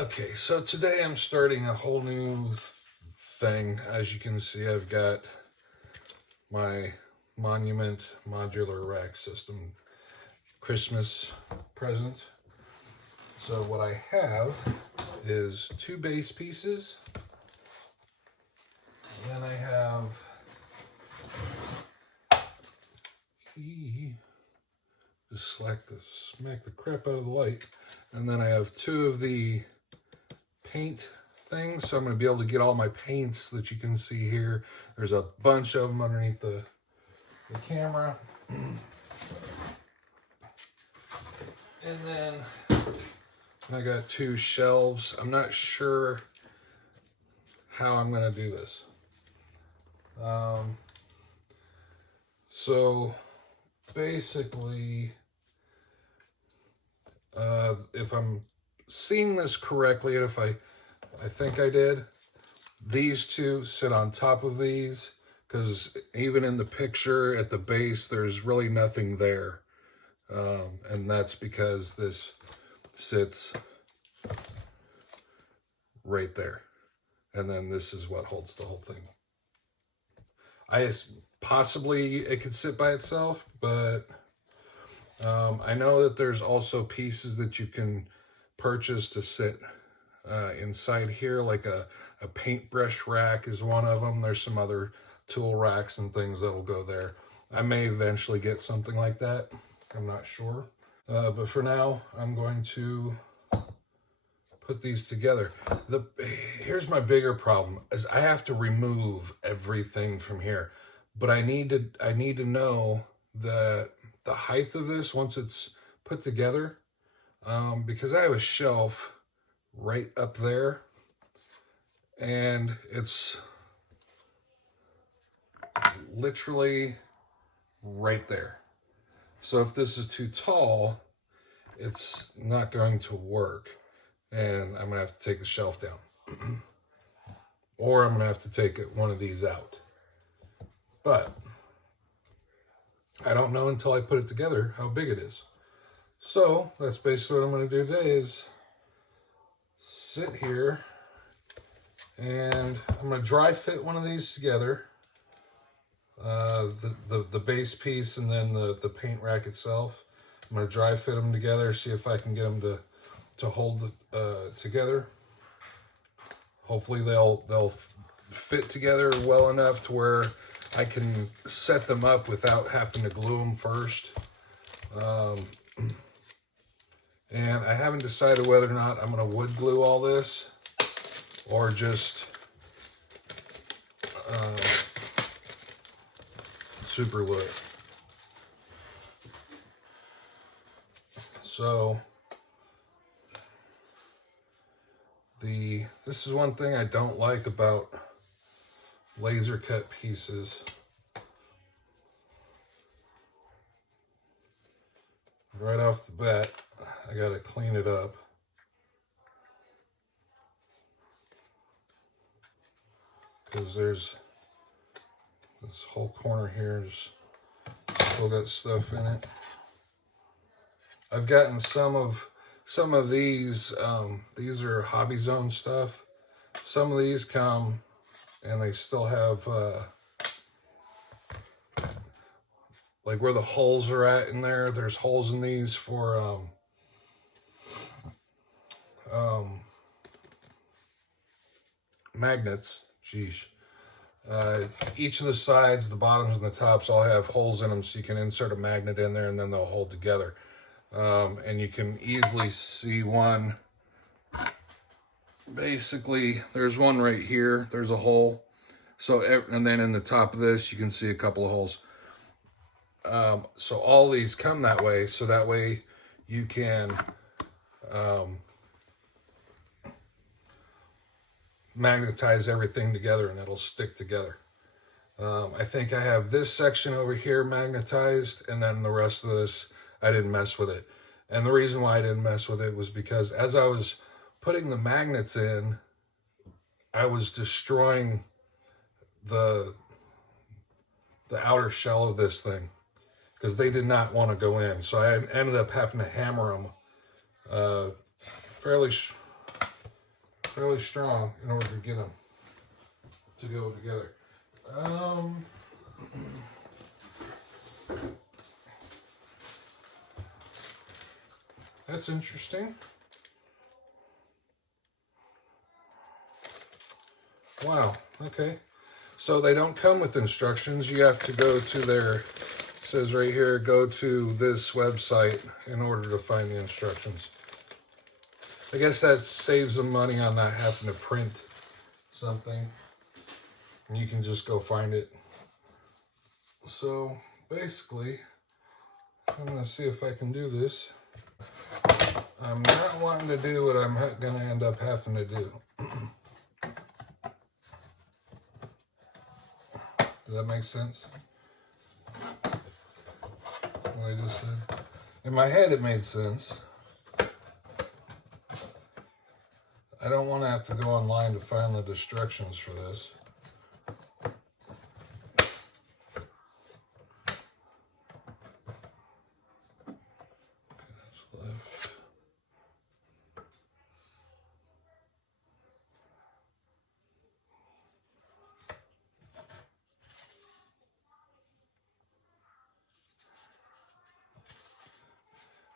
Okay, so today I'm starting a whole new thing. As you can see, I've got my Monument modular rack system Christmas present. So what I have is two base pieces. And then I have just smack the crap out of the light. And then I have two of the paint things, so I'm going to be able to get all my paints that you can see here. There's a bunch of them underneath the camera. And then I got two shelves. I'm not sure how I'm going to do this. So basically, if I'm seeing this correctly, and if I think I did, these two sit on top of these, because even in the picture at the base, there's really nothing there. And that's because this sits right there. And then this is what holds the whole thing. Possibly it could sit by itself, but I know that there's also pieces that you can purchase to sit inside here, like a paintbrush rack is one of them. There's some other tool racks and things that will go there. I may eventually get something like that. I'm not sure. But for now, I'm going to put these together. Here's my bigger problem, is I have to remove everything from here. But I need to know the height of this once it's put together, because I have a shelf right up there, and it's literally right there. So if this is too tall, it's not going to work, and I'm gonna have to take the shelf down. Or I'm gonna have to take one of these out. But I don't know until I put it together how big it is. So that's basically what I'm going to do today, is sit here, and I'm going to dry fit one of these together, the base piece and then the paint rack itself. I'm going to dry fit them together, see if I can get them to hold together. Hopefully they'll fit together well enough to where I can set them up without having to glue them first. And I haven't decided whether or not I'm going to wood glue all this or just super glue it. So this is one thing I don't like about laser cut pieces. Right off the bat, I gotta clean it up. Because there's this whole corner here is still got stuff in it. I've gotten some of these. These are Hobby Zone stuff. Some of these come and they still have like where the holes are at in there. There's holes in these for magnets. Sheesh. Each of the sides, the bottoms and the tops all have holes in them, so you can insert a magnet in there and then they'll hold together. And you can easily see one. Basically, there's one right here. There's a hole. So, and then in the top of this, you can see a couple of holes. So all these come that way. So that way you can magnetize everything together and it'll stick together. I think I have this section over here magnetized, and then the rest of this, I didn't mess with it. And the reason why I didn't mess with it was because as I was putting the magnets in, I was destroying the outer shell of this thing, because they did not want to go in. So I ended up having to hammer them fairly fairly strong in order to get them to go together. That's interesting. Wow, okay. So they don't come with instructions. You have to go to their, it says right here, go to this website in order to find the instructions. I guess that saves them money on not having to print something. And you can just go find it. So basically, I'm going to see if I can do this. I'm not wanting to do what I'm going to end up having to do. Does that make sense? What I just said? In my head, it made sense. I don't want to have to go online to find the instructions for this. Okay, that's left.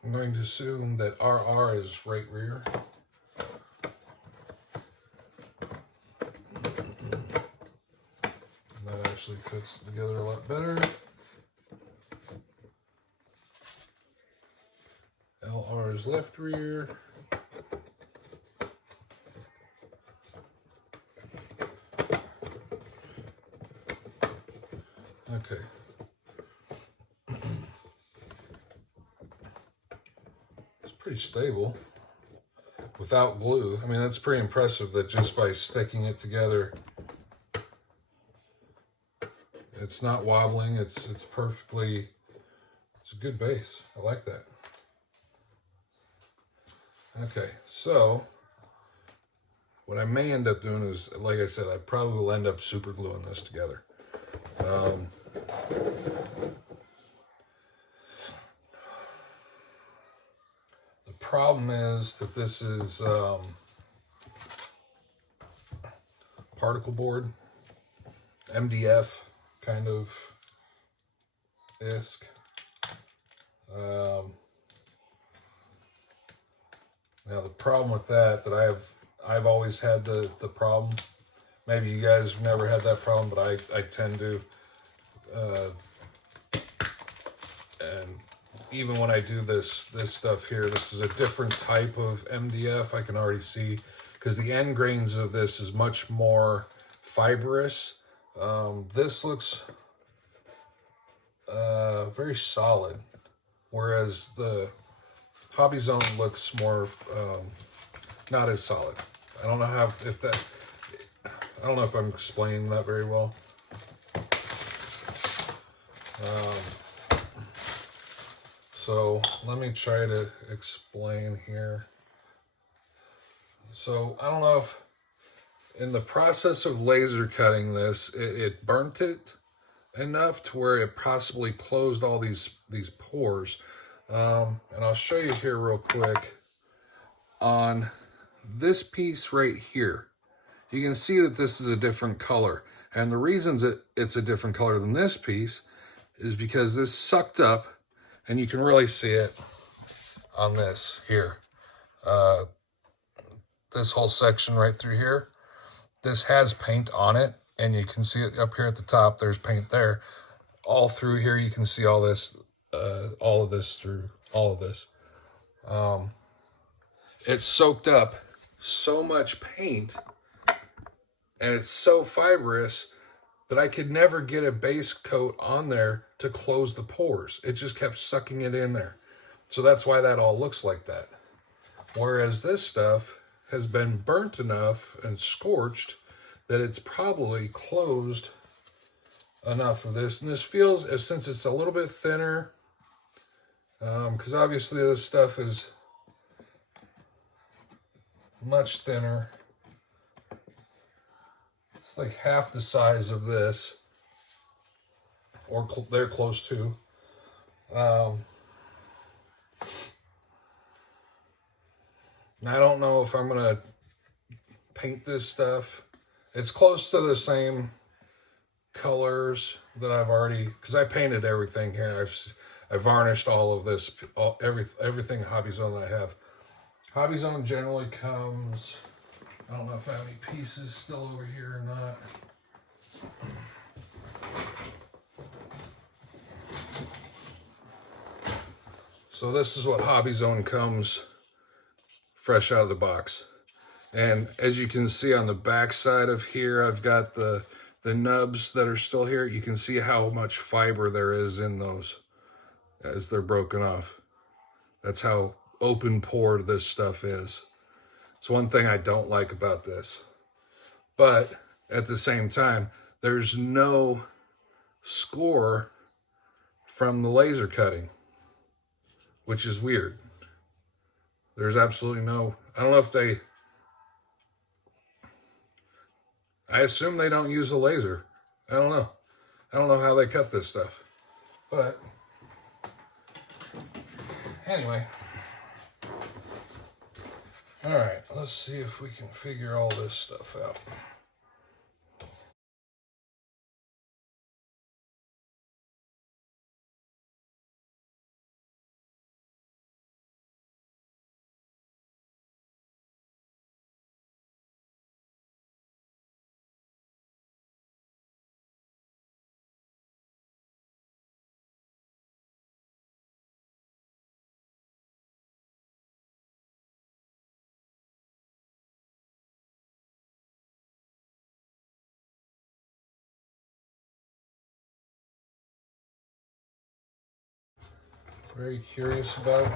I'm going to assume that RR is right rear. And that actually fits together a lot better. LR is left rear. Okay. Pretty stable without glue. I mean, that's pretty impressive that just by sticking it together, it's not wobbling. It's perfectly, it's a good base. I like that. Okay, so what I may end up doing is, like I said, I probably will end up super gluing this together. Problem is that this is particle board, MDF kind of disc. Now the problem with that I've always had the problem. Maybe you guys have never had that problem, but I tend to. And even when I do this stuff here, this is a different type of MDF. I can already see, because the end grains of this is much more fibrous. This looks very solid, whereas the Hobby Zone looks more not as solid. I don't know I don't know if I'm explaining that very well. So let me try to explain here. So I don't know if in the process of laser cutting this, it burnt it enough to where it possibly closed all these pores. And I'll show you here real quick on this piece right here. You can see that this is a different color. And the reasons it's a different color than this piece is because this sucked up. And you can really see it on this here. This whole section right through here, this has paint on it, and you can see it up here at the top. There's paint there. All through here, you can see all this, all of this through all of this. It's soaked up so much paint, and it's so fibrous that I could never get a base coat on there to close the pores. It just kept sucking it in there. So that's why that all looks like that. Whereas this stuff has been burnt enough and scorched that it's probably closed enough of this. And this feels, since it's a little bit thinner, because obviously this stuff is much thinner. It's like half the size of this, or they're close to. I don't know if I'm gonna paint this stuff. It's close to the same colors that I've already, because I painted everything here. I varnished all of this, everything Hobby Zone that I have. Hobby Zone generally comes, I don't know if I have any pieces still over here or not. So this is what Hobby Zone comes fresh out of the box. And as you can see on the back side of here, I've got the nubs that are still here. You can see how much fiber there is in those as they're broken off. That's how open pored this stuff is. It's one thing I don't like about this. But at the same time, there's no score from the laser cutting, which is weird. There's absolutely no, I don't know if they, I assume they don't use a laser. I don't know. I don't know how they cut this stuff. But anyway. All right, let's see if we can figure all this stuff out. Very curious about,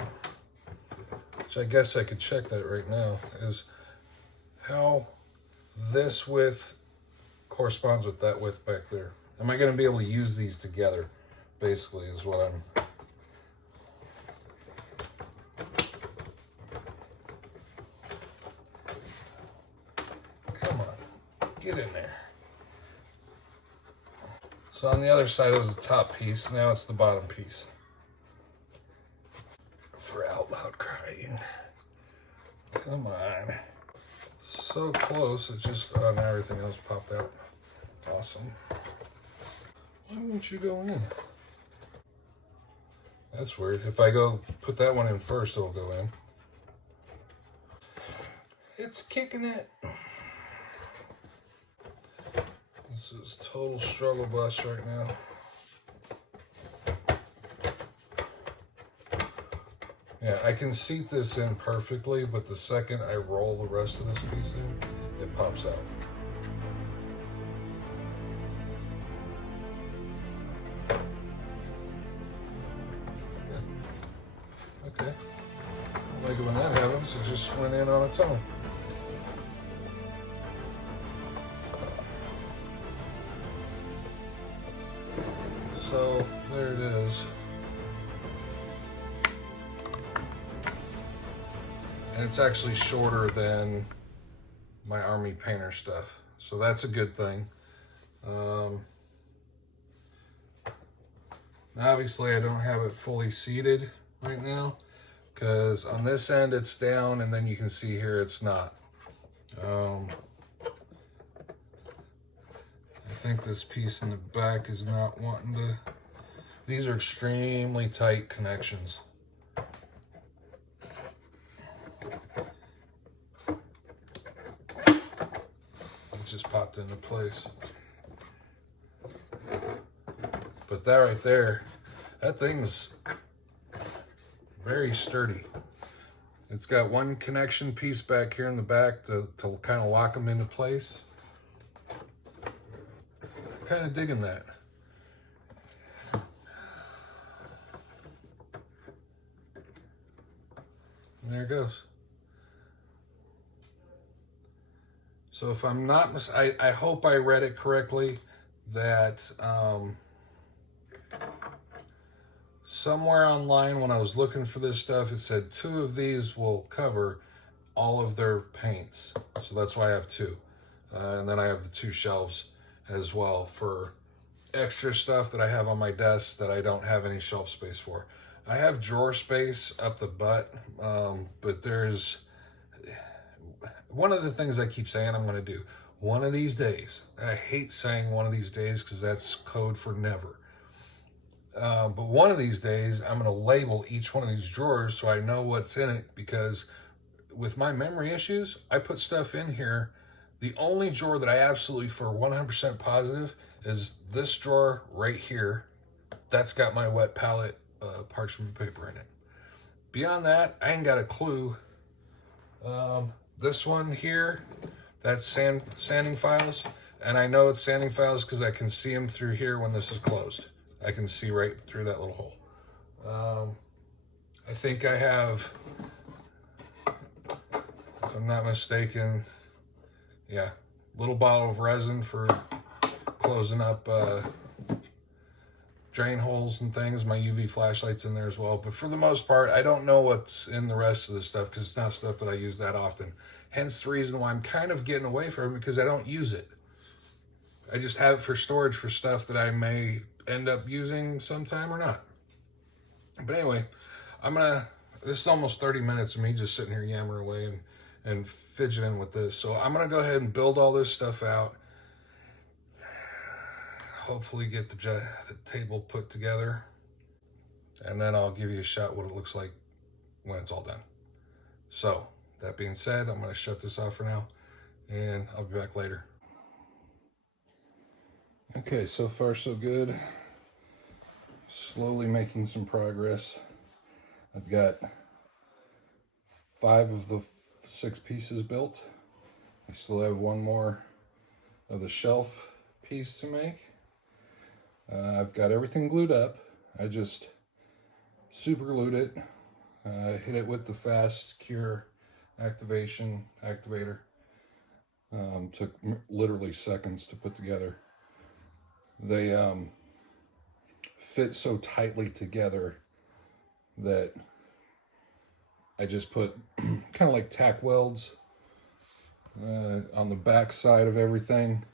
which I guess I could check that right now, is how this width corresponds with that width back there. Am I going to be able to use these together, basically, is what I'm... Come on, get in there. So on the other side it was the top piece, now it's the bottom piece. For out loud crying. Come on. So close, it just, oh, now everything else popped out. Awesome. Why won't you go in? That's weird. If I go put that one in first, it'll go in. It's kicking it. This is total struggle bus right now. Yeah, I can seat this in perfectly, but the second I roll the rest of this piece in, it pops out. Yeah. Okay. I like it when that happens. It just went in on its own. So there it is. And it's actually shorter than my Army Painter stuff. So that's a good thing. Now obviously I don't have it fully seated right now, because on this end it's down, and then you can see here it's not. I think this piece in the back is not wanting to. These are extremely tight connections. Just popped into place. But that right there, that thing's very sturdy. It's got one connection piece back here in the back to kind of lock them into place. I'm kind of digging that. And there it goes. So if I'm not, I hope I read it correctly, that somewhere online when I was looking for this stuff, it said 2 of these will cover all of their paints. So that's why I have 2. And then I have the 2 shelves as well for extra stuff that I have on my desk that I don't have any shelf space for. I have drawer space up the butt, but one of the things I keep saying I'm going to do, one of these days, I hate saying one of these days because that's code for never. But one of these days, I'm going to label each one of these drawers so I know what's in it, because with my memory issues, I put stuff in here. The only drawer that I absolutely for 100% positive is this drawer right here. That's got my wet palette parchment paper in it. Beyond that, I ain't got a clue. This one here, that's sanding files. And I know it's sanding files because I can see them through here when this is closed. I can see right through that little hole. I think I have, if I'm not mistaken, yeah, little bottle of resin for closing up drain holes and things. My UV flashlight's in there as well. But for the most part, I don't know what's in the rest of the stuff because it's not stuff that I use that often. Hence the reason why I'm kind of getting away from it, because I don't use it. I just have it for storage for stuff that I may end up using sometime or not. But anyway, this is almost 30 minutes of me just sitting here yammering away and fidgeting with this. So I'm gonna go ahead and build all this stuff out. Hopefully get the table put together. And then I'll give you a shot what it looks like when it's all done. So that being said, I'm gonna shut this off for now and I'll be back later. Okay, so far so good. Slowly making some progress. I've got 5 of the 6 pieces built. I still have 1 more of the shelf piece to make. I've got everything glued up. I just super glued it. Hit it with the fast cure activator. Took literally seconds to put together. They fit so tightly together that I just put kind of like tack welds on the back side of everything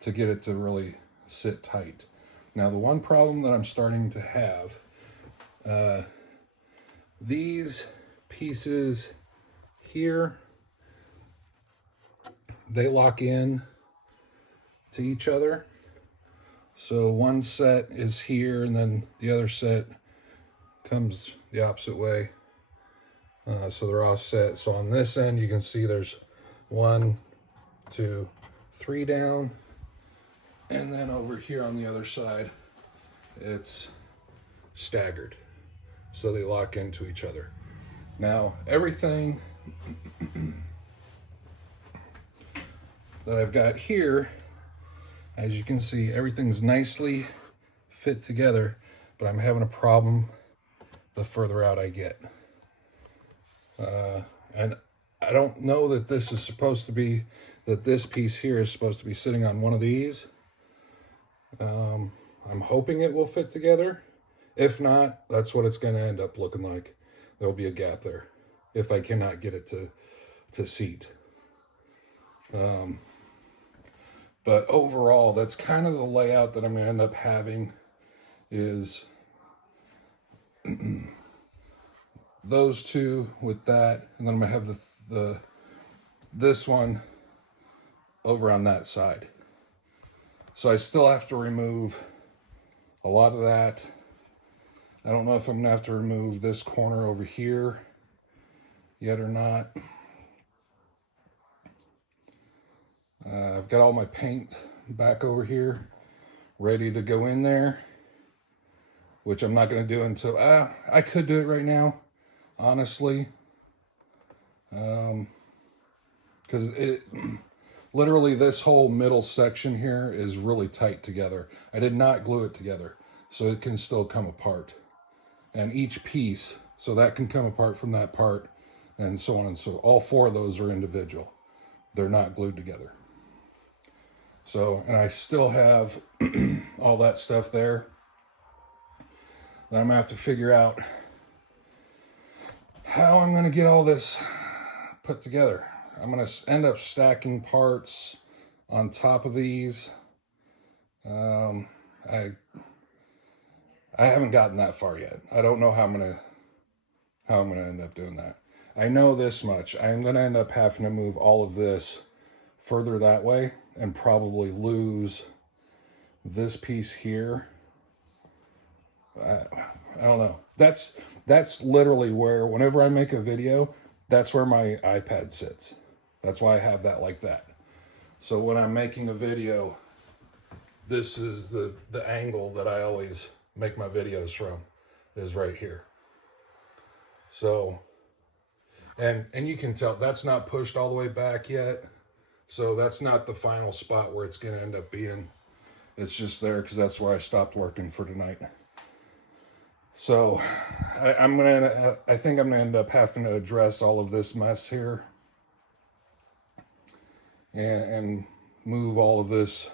to get it to really sit tight. Now the one problem that I'm starting to have, these pieces here, they lock in to each other. So one set is here and then the other set comes the opposite way. So they're offset. So on this end, you can see there's 1, 2, 3 down. And then over here on the other side, it's staggered. So they lock into each other. Now, everything that I've got here, as you can see, everything's nicely fit together, but I'm having a problem the further out I get. And I don't know that this is supposed to be, that this piece here is supposed to be sitting on one of these. I'm hoping it will fit together. If not, that's what it's going to end up looking like. There'll be a gap there if I cannot get it to seat. But overall, that's kind of the layout that I'm going to end up having, is those 2 with that, and then I'm going to have this one over on that side. So I still have to remove a lot of that. I don't know if I'm going to have to remove this corner over here yet or not. I've got all my paint back over here ready to go in there, which I'm not going to do until, I could do it right now, honestly. Because literally this whole middle section here is really tight together. I did not glue it together, so it can still come apart. And each piece, so that can come apart from that part, and so on and so on. All 4 of those are individual. They're not glued together. So, and I still have all that stuff there that I'm gonna have to figure out how I'm gonna get all this put together. I'm gonna end up stacking parts on top of these. I haven't gotten that far yet. I don't know how I'm gonna end up doing that. I know this much. I'm going to end up having to move all of this further that way and probably lose this piece here. I don't know. That's literally where, whenever I make a video, that's where my iPad sits. That's why I have that like that. So when I'm making a video, this is the angle that I always make my videos from, is right here. So, and you can tell that's not pushed all the way back yet. So that's not the final spot where it's going to end up being. It's just there because that's where I stopped working for tonight. So I think I'm gonna end up having to address all of this mess here and move all of this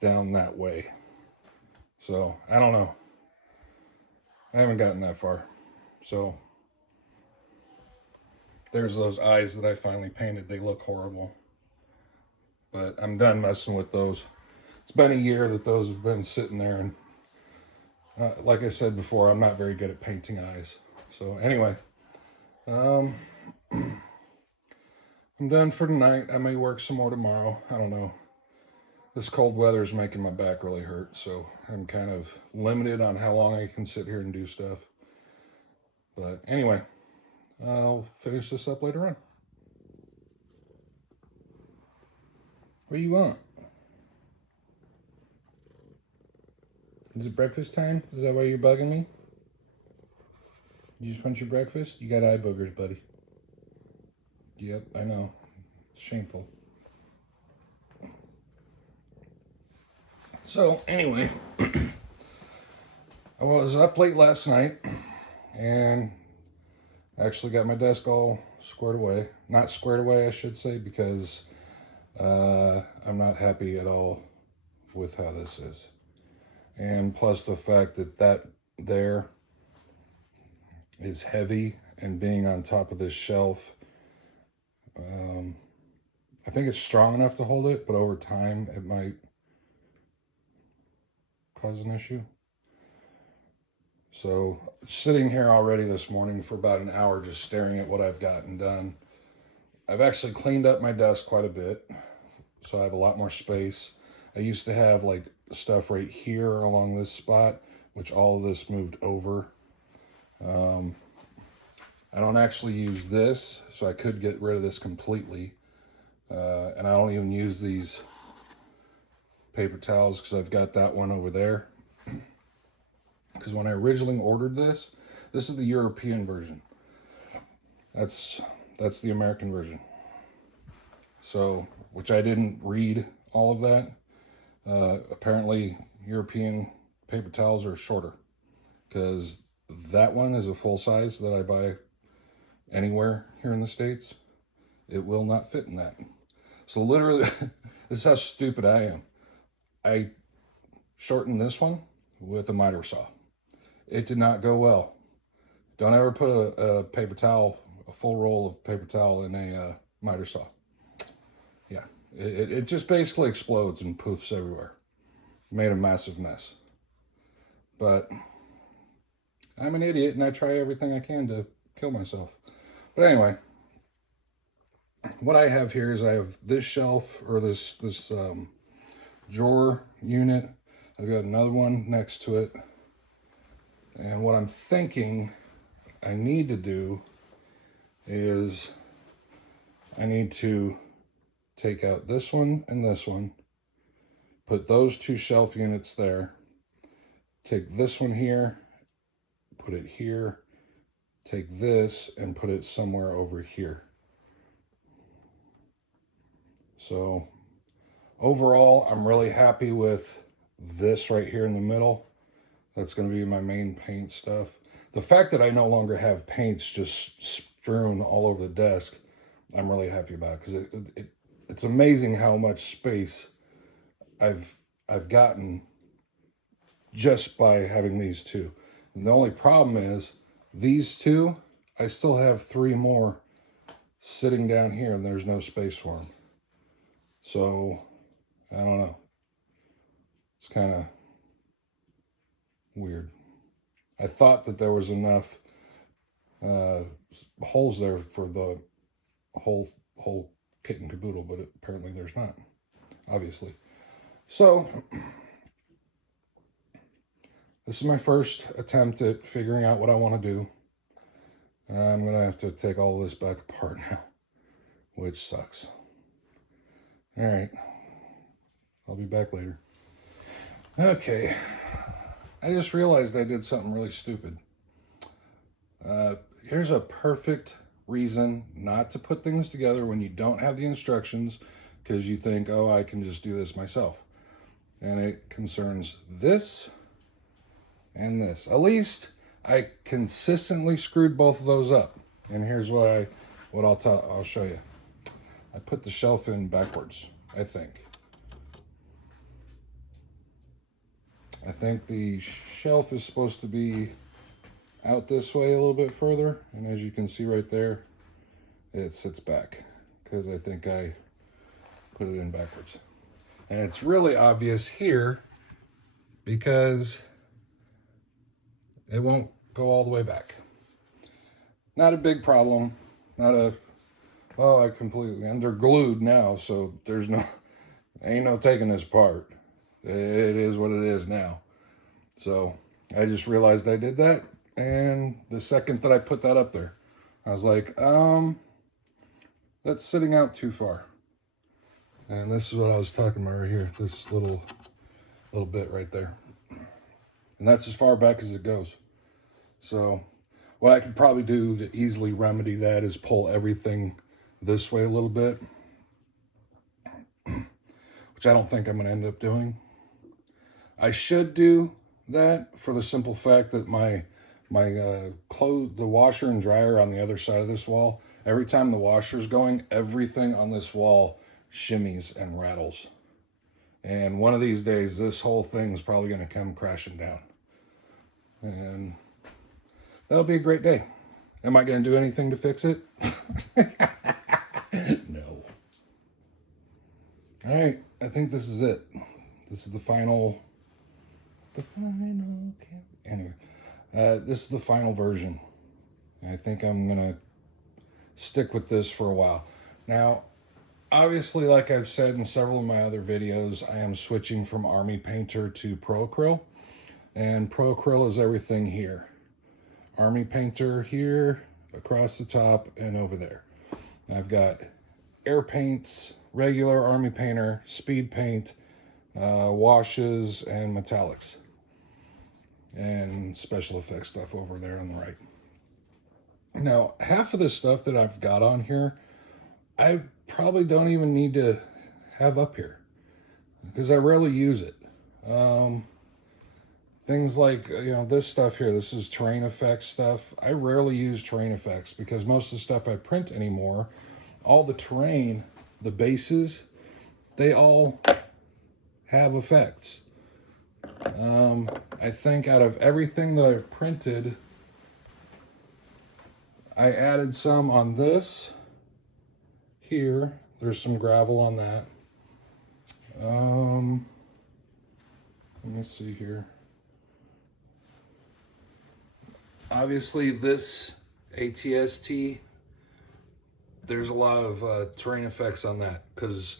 down that way. So I don't know. I haven't gotten that far. So there's those eyes that I finally painted. They look horrible, but I'm done messing with those. It's been a year that those have been sitting there, and like I said before, I'm not very good at painting eyes. So anyway, I'm done for tonight. I may work some more tomorrow. I don't know. This cold weather is making my back really hurt, so I'm kind of limited on how long I can sit here and do stuff. But anyway, I'll finish this up later on. What do you want? Is it breakfast time? Is that why you're bugging me? You just want your breakfast? You got eye boogers, buddy. Yep, I know. It's shameful. So, anyway, I was up late last night and actually got my desk all squared away. Not squared away, I should say, because I'm not happy at all with how this is. And plus the fact that there is heavy, and being on top of this shelf, I think it's strong enough to hold it, but over time it might cause an issue. So sitting here already this morning for about an hour just staring at what I've gotten done. I've actually cleaned up my desk quite a bit, so I have a lot more space. I used to have like stuff right here along this spot, which all of this moved over. I don't actually use this, so I could get rid of this completely. And I don't even use these paper towels because I've got that one over there. Because when I originally ordered this is the European version. That's the American version. So, which I didn't read all of that. Apparently European paper towels are shorter, because that one is a full size that I buy anywhere here in the States. It will not fit in that. So literally, this is how stupid I am. I shortened this one with a miter saw. It did not go well. Don't ever put a paper towel, a full roll of paper towel in a miter saw. Yeah, it just basically explodes and poofs everywhere. Made a massive mess. But I'm an idiot and I try everything I can to kill myself. But anyway, what I have here is I have this shelf, or this drawer unit. I've got another one next to it. And what I'm thinking I need to do is I need to take out this one and this one, put those two shelf units there, take this one here, put it here, take this and put it somewhere over here. So overall, I'm really happy with this right here in the middle. That's going to be my main paint stuff. The fact that I no longer have paints just strewn all over the desk, I'm really happy about, because it's amazing how much space I've gotten just by having these two. And the only problem is these two, I still have 3 more sitting down here and there's no space for them. So, I don't know. It's kind of weird. I thought that there was enough holes there for the whole kit and caboodle, but apparently there's not, obviously. So this is my first attempt at figuring out what I want to do. I'm going to have to take all this back apart now, which sucks. All right. I'll be back later. Okay. I just realized I did something really stupid. Here's a perfect reason not to put things together when you don't have the instructions, because you think, oh, I can just do this myself. And it concerns this and this. At least I consistently screwed both of those up. And here's what I'll show you. I put the shelf in backwards, I think. I think the shelf is supposed to be out this way a little bit further. And as you can see right there, it sits back because I think I put it in backwards. And it's really obvious here because it won't go all the way back. Not a big problem. And they're glued now, so ain't no taking this apart. It is what it is now. So I just realized I did that, and the second that I put that up there, I was like, that's sitting out too far. And this is what I was talking about right here, this little bit right there. And that's as far back as it goes. So what I could probably do to easily remedy that is pull everything this way a little bit, which I don't think I'm going to end up doing. I should do that for the simple fact that my clothes, the washer and dryer on the other side of this wall, every time the washer is going, everything on this wall shimmies and rattles. And one of these days, this whole thing is probably going to come crashing down. And that'll be a great day. Am I going to do anything to fix it? No. All right, I think this is it. This is the final. Anyway, this is the final version. I think I'm going to stick with this for a while. Now, obviously, like I've said in several of my other videos, I am switching from Army Painter to Pro Acryl. And Pro Acryl is everything here. Army Painter here, across the top, and over there. I've got air paints, regular Army Painter, speed paint, washes, and metallics. And special effects stuff over there on the right. Now, half of the stuff that I've got on here, I probably don't even need to have up here because I rarely use it. Things like, this stuff here, this is terrain effects stuff. I rarely use terrain effects because most of the stuff I print anymore, all the terrain, the bases, they all have effects. I think out of everything that I've printed, I added some on this here. There's some gravel on that. Let me see here. Obviously this ATST, there's a lot of terrain effects on that because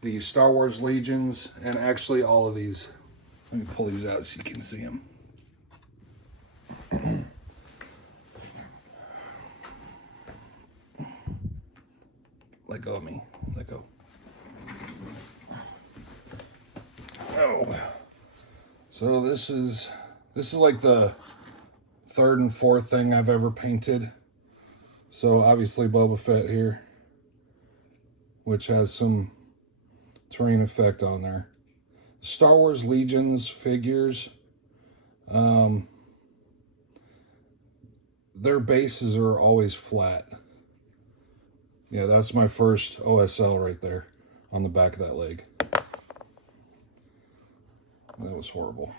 the Star Wars Legions and actually all of these, let me pull these out so you can see them. Let go of me. Let go. Oh. So this is like the third and fourth thing I've ever painted. So obviously Boba Fett here, which has some terrain effect on there. Star Wars Legions figures, their bases are always flat. Yeah, that's my first OSL right there on the back of that leg. That was horrible.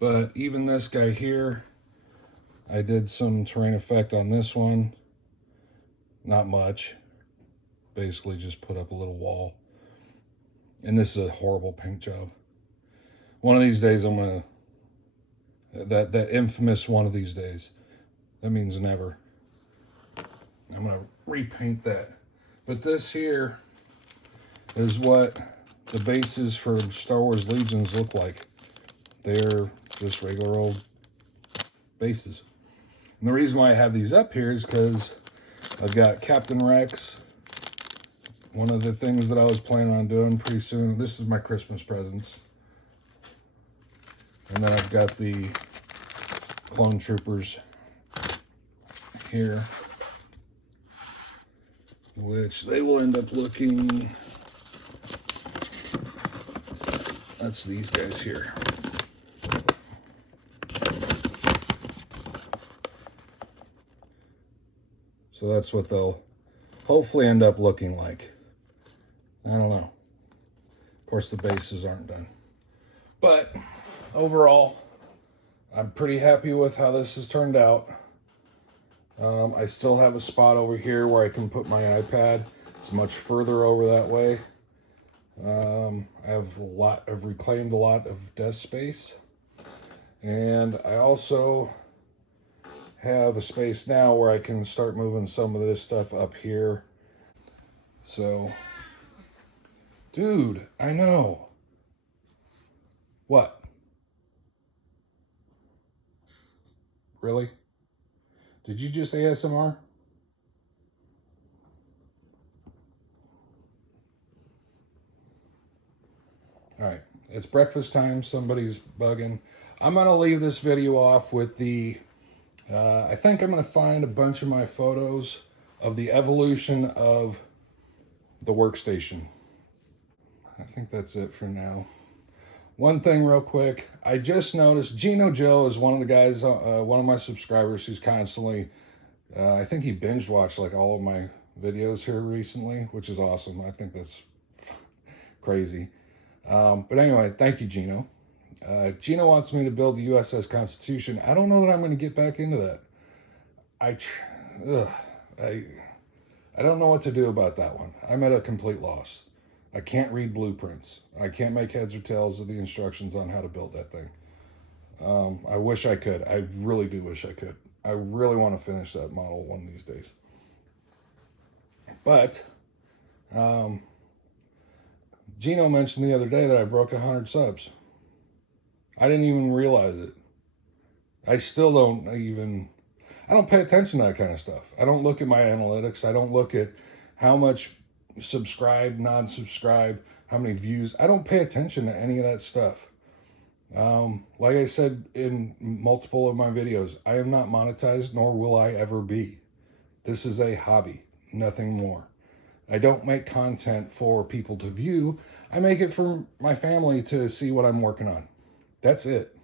But even this guy here, I did some terrain effect on this one. Not much. Basically just put up a little wall. And this is a horrible paint job. One of these days I'm That infamous one of these days. That means never. I'm going to repaint that. But this here is what the bases for Star Wars Legions look like. They're just regular old bases. And the reason why I have these up here is because I've got Captain Rex. One of the things that I was planning on doing pretty soon. This is my Christmas presents. And then I've got the Clone Troopers here, which they will end up looking, that's these guys here. So that's what they'll hopefully end up looking like. I don't know. Of course, the bases aren't done. But overall, I'm pretty happy with how this has turned out. I still have a spot over here where I can put my iPad. It's much further over that way. I've reclaimed a lot of desk space. And I also have a space now where I can start moving some of this stuff up here. So, dude, I know. What? Really? Did you just ASMR? All right, it's breakfast time. Somebody's bugging. I'm going to leave this video off with the, I think I'm going to find a bunch of my photos of the evolution of the workstation. I think that's it for now. One thing real quick, I just noticed Gino Joe is one of the guys, one of my subscribers who's constantly, I think he binge watched like all of my videos here recently, which is awesome. I think that's crazy. But anyway, thank you, Gino. Gino wants me to build the USS Constitution. I don't know that I'm going to get back into that. I don't know what to do about that one. I'm at a complete loss. I can't read blueprints. I can't make heads or tails of the instructions on how to build that thing. I wish I could. I really do wish I could. I really want to finish that model one of these days. But, Gino mentioned the other day that I broke 100 subs. I didn't even realize it. I still don't even, I don't pay attention to that kind of stuff. I don't look at my analytics. I don't look at how much subscribe, non-subscribe, how many views. I don't pay attention to any of that stuff. Like I said in multiple of my videos, I am not monetized, nor will I ever be. This is a hobby, nothing more. I don't make content for people to view. I make it for my family to see what I'm working on. That's it.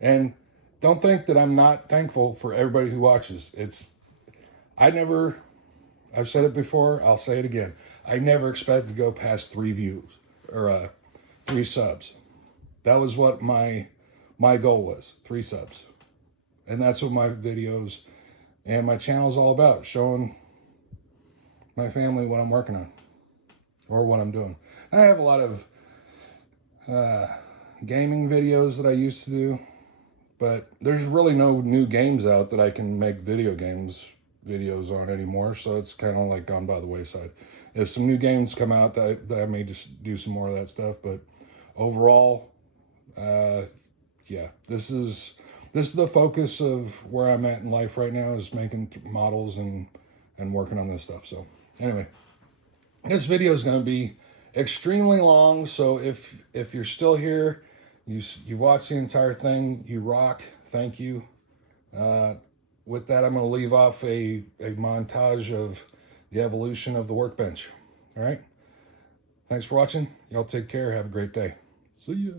And don't think that I'm not thankful for everybody who watches. I've said it before, I'll say it again. I never expected to go past 3 views or 3 subs. That was what my goal was, 3 subs. And that's what my videos and my channel is all about, showing my family what I'm working on or what I'm doing. I have a lot of gaming videos that I used to do, but there's really no new games out that I can make video games videos on anymore, so it's kind of like gone by the wayside. If some new games come out, that I may just do some more of that stuff, but overall, yeah, this is the focus of where I'm at in life right now, is making models and working on this stuff. So anyway, this video is going to be extremely long, so if you're still here, you watched the entire thing, you rock. Thank you. With that, I'm going to leave off a montage of the evolution of the workbench. All right. Thanks for watching. Y'all take care. Have a great day. See ya.